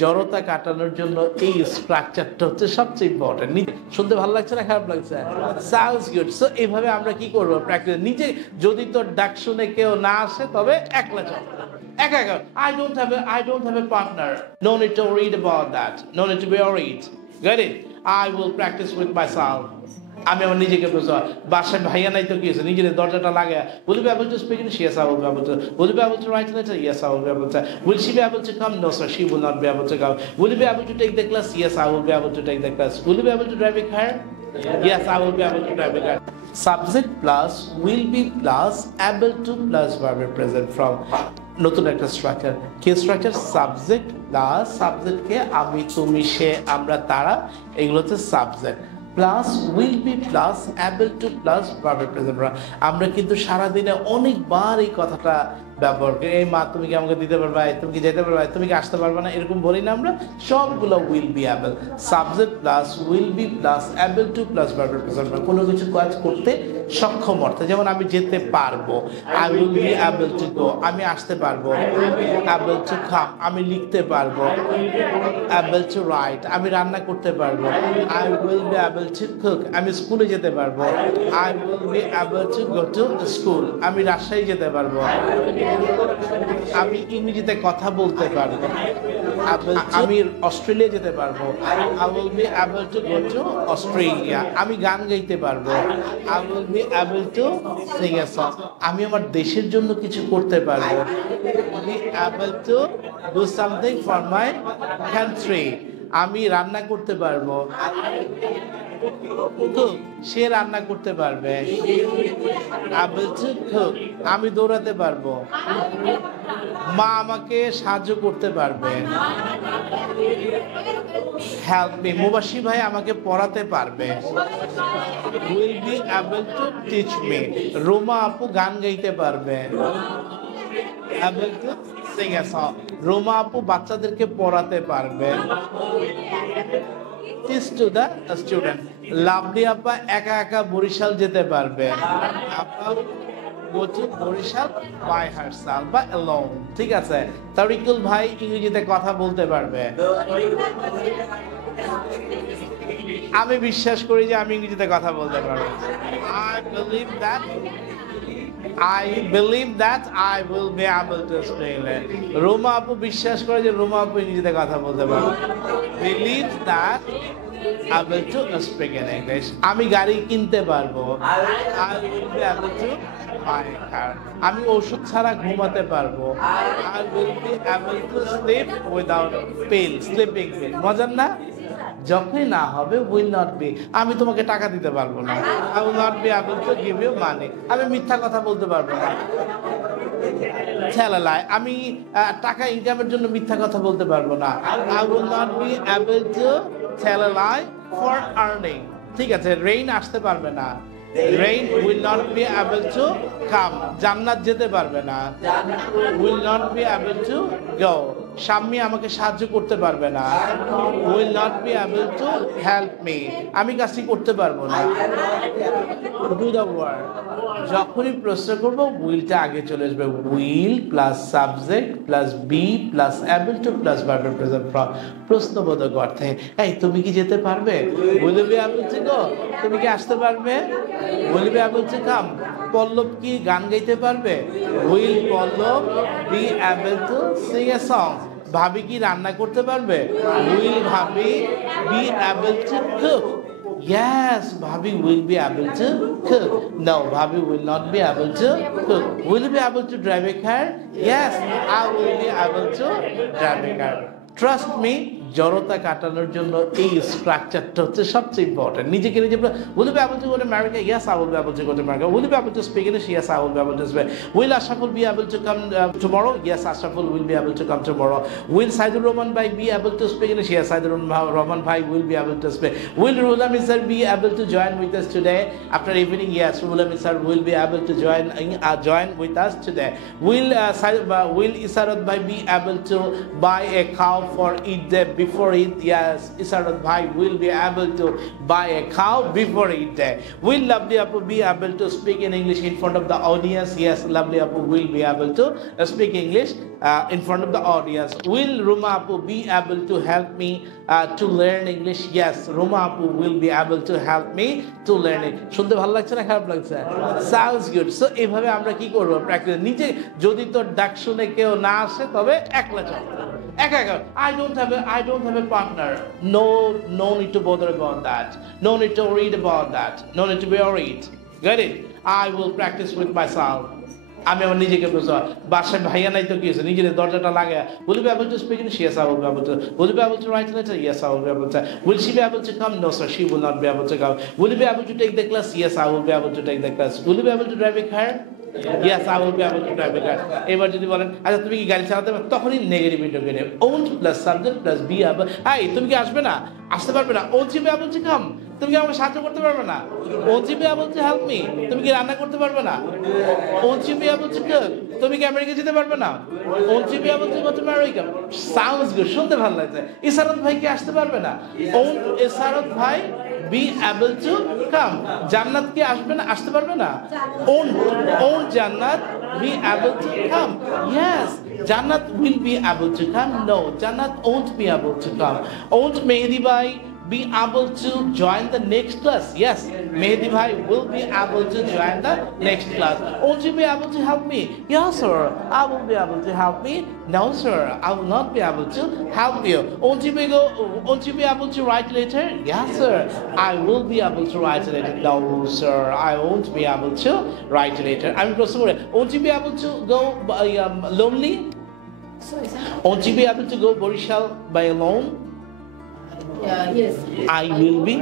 জড়তা কাটানোর জন্য এই স্ট্রাকচারটা হচ্ছে সবচেয়ে ইম্পর্টেন্ট। শুনতে ভালো লাগছে না খারাপ লাগছে? Sounds good. সো এইভাবে আমরা কি করব? প্র্যাকটিস নিজে, যদি তোর ডাক শুনে কেউ না আসে তবে একলা চল, একা একা। I don't have a partner. No need to read about that. No need to be worried. Get it? I will practice with myself. আমি আমার নিজেকে বুঝাই, বাসায় ভাইয়া নাই তো কি হয়েছে, নিজের দরজাটা লাগে। Will you be able to speak English? Yes, I will be able to. Will you be able to write a letter? Yes, I will be able to. Will she be able to come? No, sir, she will not be able to come. Will you be able to take the class? Yes, I will be able to take the class. Will you be able to drive a car? Yes, I will be able to drive a car. Subject plus will be plus able to plus verb present from নতুন একটা structure. কি structure? Subject plus সাবজেক্টকে আমি, তুমি, সে, আমরা, তারা, এগুলো হচ্ছে subject plus will be plus able to plus verb present. আমরা কিন্তু সারাদিনে অনেকবার এই কথাটা ব্যবহার করি। এই মা, তুমি কি আমাকে দিতে পারবা? তুমি কি যেতে পারবা? তুমি কি আসতে পারবা না? এরকম বলি না আমরা? সবগুলো will be able. Subject plus will be plus able to plus verb present. কোনো কিছু কাজ করতে সক্ষম অর্থে, যেমন আমি যেতে পারবো, I will be able to go. আমি আসতে পারবো, অ্যাবল টু কাম। আমি লিখতে পারবো, অ্যাবল টু রাইট। আমি রান্না করতে পারবো, I will be able to cook. আমি স্কুলে যেতে পারবো, I will be able to go to school. আমি রাজশাহী যেতে পারবো, আমি ইংরেজিতে কথা বলতে পারবো, আমি অস্ট্রেলিয়া যেতে পারবো, I will be able to go to Australia. আমি গান গাইতে পারবো, I will be able to Singh a song. আমি আমার দেশের জন্য কিছু করতে পারবো, be able to do something for my country. আমি রান্না করতে পারবো, সে রান্না করতে পারবে, able to cook। আমি দৌড়াতে পারবো, মা আমাকে সাহায্য করতে পারবে, হেল্প মি। মুবাশির ভাই আমাকে পড়াতে পারবে, will be able to teach me। Ruma আপু গান গাইতে পারবে, able to sing a song। Ruma আপু বাচ্চাদেরকে পড়াতে পারবে, teach to the student। Lovely আপা একা একা বরিশাল যেতে পারবে, আপা go to Barishal by herself বা alone। ঠিক আছে? তারিকুল ভাই ইংরেজিতে কথা বলতে পারবে। আমি বিশ্বাস করি যে আমি ইংরেজিতে কথা বলতে পারবো। I believe that I will be able to speak it. Ruma আপু বিশ্বাস করে যে রোমা আপু ইংরেজিতে কথা বলতে পারবে। Believe that able to speak in English. আমি গাড়ি কিনতে পারবো, I will be able to buy a car. আমি ওষুধ ছাড়া ঘুমাতে পারবো, I will be able to sleep without pill, sleeping pill। মজার না? যখনই না হবে will not be। আমি তোমাকে টাকা দিতে পারবো না, I will not be able to give you money। আমি মিথ্যা কথা বলতে পারবো না, tell a lie। আমি টাকা ইনকামের জন্য মিথ্যা কথা বলতে পারবো না, I will not be able to tell a lie for earning। ঠিক আছে? রেইন আসতে পারবে না, rain will not be able to come। জান্নাত যেতে পারবে না, will not be able to go। Shammi আমাকে সাহায্য করতে পারবে না, will not be able to help me। আমি কাজটি করতে পারবো না, do the work। যখনই প্রশ্ন করবো উইলটা আগে চলে আসবে, will plus subject plus be plus able to plus verb present form. প্রশ্নবোধক অর্থে, এই তুমি কি যেতে পারবে? will you be able to go? তুমি কি আসতে পারবে? will you be able to come? পল্লব কি গান গাইতে পারবে? will Pallava be able to sing a song? ভাবি কি রান্না করতে পারবে? will ভাবি be able to cook? Yes, Bhabhi will be able to cook. No, Bhabhi will not be able to cook. Will you be able to drive a car? Yes, I will be able to drive a car. Trust me, জড়তা কাটানোর জন্য এই স্ট্রাকচারটা হচ্ছে সবচেয়ে important. নিজেকে নিজে, will you be able to go to America? Yes, I will be able to go to America. Will you be able to speak English? Yes, I will be able to speak. Will Ashraful be able to come tomorrow? Yes, Ashraful will be able to come tomorrow. Will Saidul Rahman Bhai be able to speak English? Yes, Saidul Rahman Bhai will be able to speak. Will Rula Misar be able to join with us today after evening? Yes, Rula Misar will be able to join with us today. Will Isarat Bhai be able to buy a cow for Eid day before Eid? Yes, Isarat bhai will be able to buy a cow before Eid. Will lovely Apu be able to speak in English in front of the audience? Yes, lovely Apu will be able to speak English in front of the audience. Will Ruma Apu be able to help me to learn English? Yes, Ruma Apu will be able to help me to learn it. শুনতে ভালো লাগছে না খারাপ লাগছে? Sounds good. So এভাবে আমরা কি করব? প্র্যাকটিস নিজে যদি তোর ডাক শুনে কেউ না আসে তবে একলা চল। একা একা I don't have a partner. No need to bother about that. No need to read about that. No need to be worried. Get it? I will practice with myself. আমি আমার নিজেকে বুঝা বাসায় ভাইয়া নাই তো কি হয়েছে নিজের দরজাটা লাগায় will you be able to speak English? Yes, I will be able to. Will you be able to write a letter? Yes, I will be able to. Will she be able to come? No, sir, she will not be able to come. Will you be able to take the class? Yes, I will be able to take the class. Will you be able to drive a car? Yes, I will be able to drive a car. এবার যদি বলেন আচ্ছা তুমি কি গাড়ি চালাতে পারবে তখনই negative interview owned plus subject plus be able এই তুমি কি আসবে না আসতে পারবে না won't you be able to come তুমি কি আমাকে সাহায্য করতে পারবে না won't you be able to help me তুমি কি রান্না করতে পারবে না won't you be able to cook তুমি কি আমেরিকা যেতে পারবে না won't you be able to go to America? Sounds good. শুনতে ভালো লাগছে ইসারত ভাই কি আসতে পারবে না won't ইসারত ভাই be able to come? জান্নাত কি আসবে না আসতে পারবে না won't জান্নাত be able to come? Yes, Jannat will be able to come. No, Jannat won't be able to come. Won't Mehdi bhai be able to join the next class? Yes, Mehdi bhai will be able to join the next class. Won't you be able to help me? Yes, sir, I will be able to help me. No, sir, I will not be able to help you. Won't you be able to write a letter? Yes, sir, I will be able to write a letter. No, sir, I won't be able to write a letter. I'm sorry. Won't you be able to go lonely? Sorry, sir. Won't you be able to go Borishal by alone? Yes. I will be.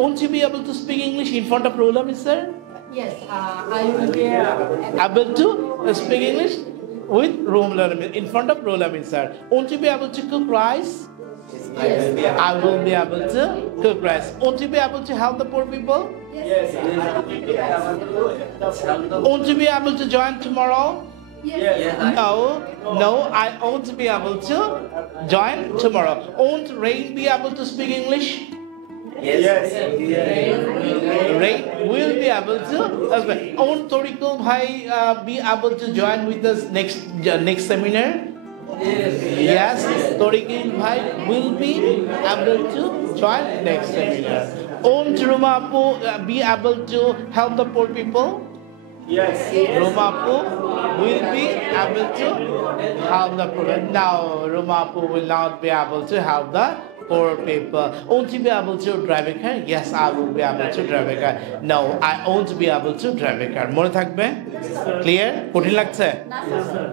Won't you be able to speak English in front of Rola, sir? Yes, I will be Able to speak English with Rola in front of Rola, sir. Won't you be able to cook rice? Yes. I will be able to cook rice. Won't you be able to help the poor people? Yes. Won't you be able to join tomorrow? Yes. No, I won't be able to join tomorrow. Won't Rain be able to speak English? Yes. Rain will be able to. Won't Toriko Bhai be able to join with us next seminar? Yes, Torikil Bhai will be able to join next seminar. Won't Ruma Apu be able to help the poor people? Yes. Ruma Apu will be able to help the poor. No, Ruma Apu will not be able to help the poor people. Won't you be able to drive a car? Yes, I will be able to drive a car. No, I won't be able to drive a car. মনে থাকবে? Clear? কঠিন লাগছে? না, sir.